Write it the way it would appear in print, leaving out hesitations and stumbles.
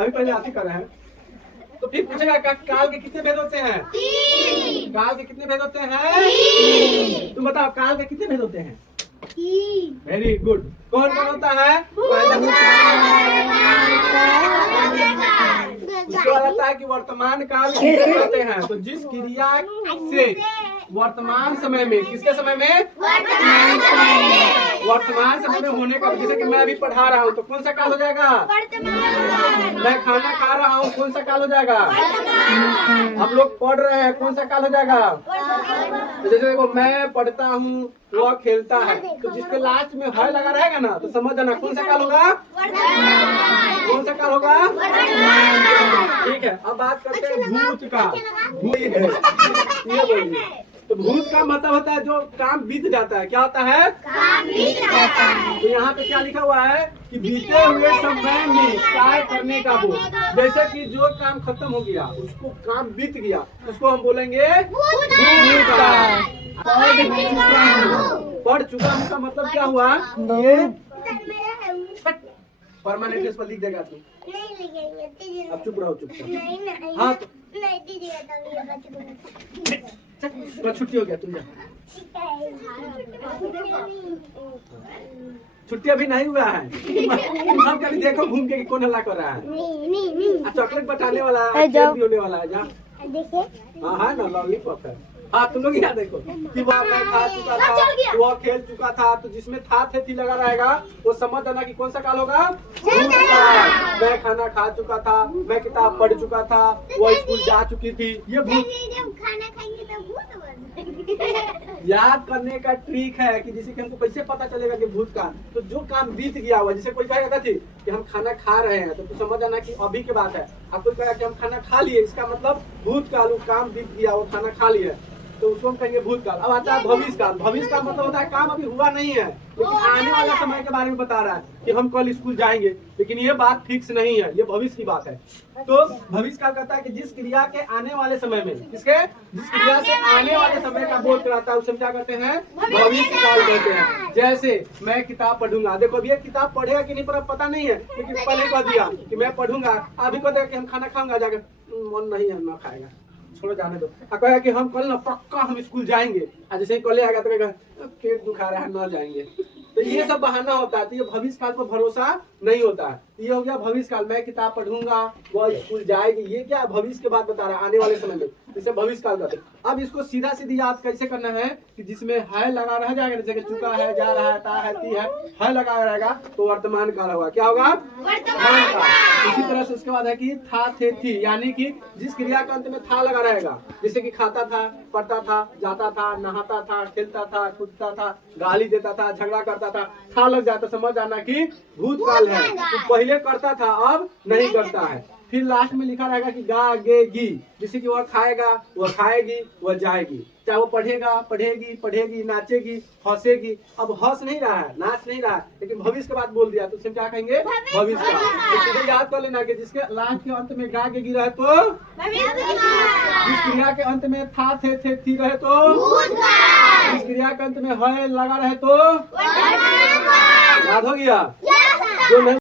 अभी पहले आप ही कर रहे हैं। तो फिर पूछेगा काल के कितने भेद होते हैं? 3। काल के कितने भेद होते हैं? 3। तुम बताओ काल के कितने भेद होते हैं? 3। Very good. कौन कौन होता है? इसको लगता है कि वर्तमान काल किससे होते हैं? तो जिस क्रिया से वर्तमान समय में, किसके समय में? वर्तमान समय में होने का, जैसे कि मैं अभी पढ़ा रहा हूँ तो कौन सा काल हो जाएगा? मैं खाना खा रहा हूँ कौन सा काल हो जाएगा? हम लोग पढ़ रहे हैं कौन सा काल हो जाएगा? तो जैसे देखो मैं पढ़ता हूँ, वह खेलता है, तो जिसके लास्ट में है लगा रहेगा ना तो समझ जाना कौन सा काल होगा? कौन सा काल होगा? ठीक है, अब बात करते हैं भूत का। भूत है, ये बोलिए। तो भूत का मतलब होता है जो काम बीत जाता है। क्या होता है? काम बीत जाता है। तो यहाँ पे क्या लिखा हुआ है कि बीते हुए समय में कार्य करने का भूत। जैसे कि जो काम खत्म हो गया, उसको काम बीत गया, उसको हम बोलेंगे भूत का। पढ़ चुका हूँ का मतलब क्या हुआ? ये परमानेंट इस पर लिख देगा तू। नहीं लिखेंगे। अब चुप रहो, चुप। नहीं। हाँ तो नहीं दीजिएगा। छुट्टी हो गया, तुम जा। छुट्टी अभी नहीं हुआ है। तुम कभी देखो घूम के कौन हल्ला कर रहा है। नहीं। चॉकलेट बटाने वाला है, केक भी होने वाला है। जा देखिए। हाँ है ना, लॉलीपॉप है। हाँ तुम लोग यहाँ देखो कि वो मैं खा चुका था, वो खेल चुका था, तो जिसमें था थी लगा रहेगा वो समझ जाना कि कौन सा काल होगा? मैं खाना खा चुका था, मैं किताब पढ़ चुका था, वो स्कूल जा चुकी थी। ये भूत खाना खाएंगे तो भूत याद करने का ट्रिक है कि जिसे कि हमको कैसे पता चलेगा कि भूत का, तो जो काम बीत गया हुआ, जैसे कोई कहेगा थी कि हम खाना खा रहे हैं तो समझ जाना कि अभी की बात है। अब कोई कहेगा कि हम खाना खा लिए, इसका मतलब भूत काल, काम बीत गया, वो खाना खा लिया, तो उसको हम कहेंगे भूतकाल। अब आता है भविष्य काल। भविष्य काल मतलब होता है काम अभी हुआ नहीं है लेकिन आने वाला समय के बारे में बता रहा है कि हम कल स्कूल जाएंगे, लेकिन ये बात फिक्स नहीं है, ये भविष्य की बात है। तो भविष्य काल कहता है कि जिस क्रिया के आने वाले समय में, जिस क्रिया से आने वाले समय का बोध कराता है उसे क्या कहते हैं? भविष्य काल कहते हैं। जैसे मैं किताब पढ़ूंगा, देखो अभी किताब पढ़ेगा कि नहीं पर पता नहीं है, लेकिन पहले कह दिया कि मैं पढ़ूंगा, अभी कह दिया कि हम खाना खाऊंगा, जाकर मन नहीं है ना खाएगा, छोड़ो जाने दो। कहेगा कि हम कल ना पक्का हम स्कूल जाएंगे, जैसे ही कल आएगा तो कहेगा पेट दुखा रहा है न जाएंगे। तो ये सब बहाना होता है। तो ये भविष्य काल पर भरोसा नहीं होता है। ये हो गया भविष्य काल। मैं किताब पढ़ूंगा, वह स्कूल जाएगी, ये क्या भविष्य के बाद बता रहा है, आने वाले समय में, इसे भविष्य काल कहते हैं। अब इसको सीधा सीधी याद कैसे करना है कि जिसमें है लगा रह जाएगा, जैसे चुका है, जा रहा है, ता है, ती है लगा रहेगा तो वर्तमान काल होगा। क्या होगा? वर्तमान काल। इसी तरह से उसके बाद है कि था, थे, थी, यानी कि जिस क्रिया के अंत में था लगा रहेगा, जैसे कि खाता था, पढ़ता था, जाता था, नहाता था, खेलता था, कूदता था, गाली देता था, झगड़ा करता था लग जाता, समझ आना कि भूतकाल है। तो पहले करता था अब नहीं करता है। फिर लास्ट में लिखा रहेगा कि गा गे गी, जैसे कि वह खाएगा, वह खाएगी, वह जाएगी, चाहे वो पढ़ेगा, पढ़ेगी, नाचेगी, हंसेगी। अब हंस नहीं रहा है, नाच नहीं रहा है, लेकिन भविष्य के बाद बोल दिया तो उसे क्या कहेंगे? भविष्य का। तो सीधे याद कर लेना कि जिसके लास्ट के अंत में गा गे गी रहे तो जिस क्रिया के अंत में था, थे, थी रहे तो जिस क्रिया के अंत में है लगा रहे तो याद हो गया। जो नहीं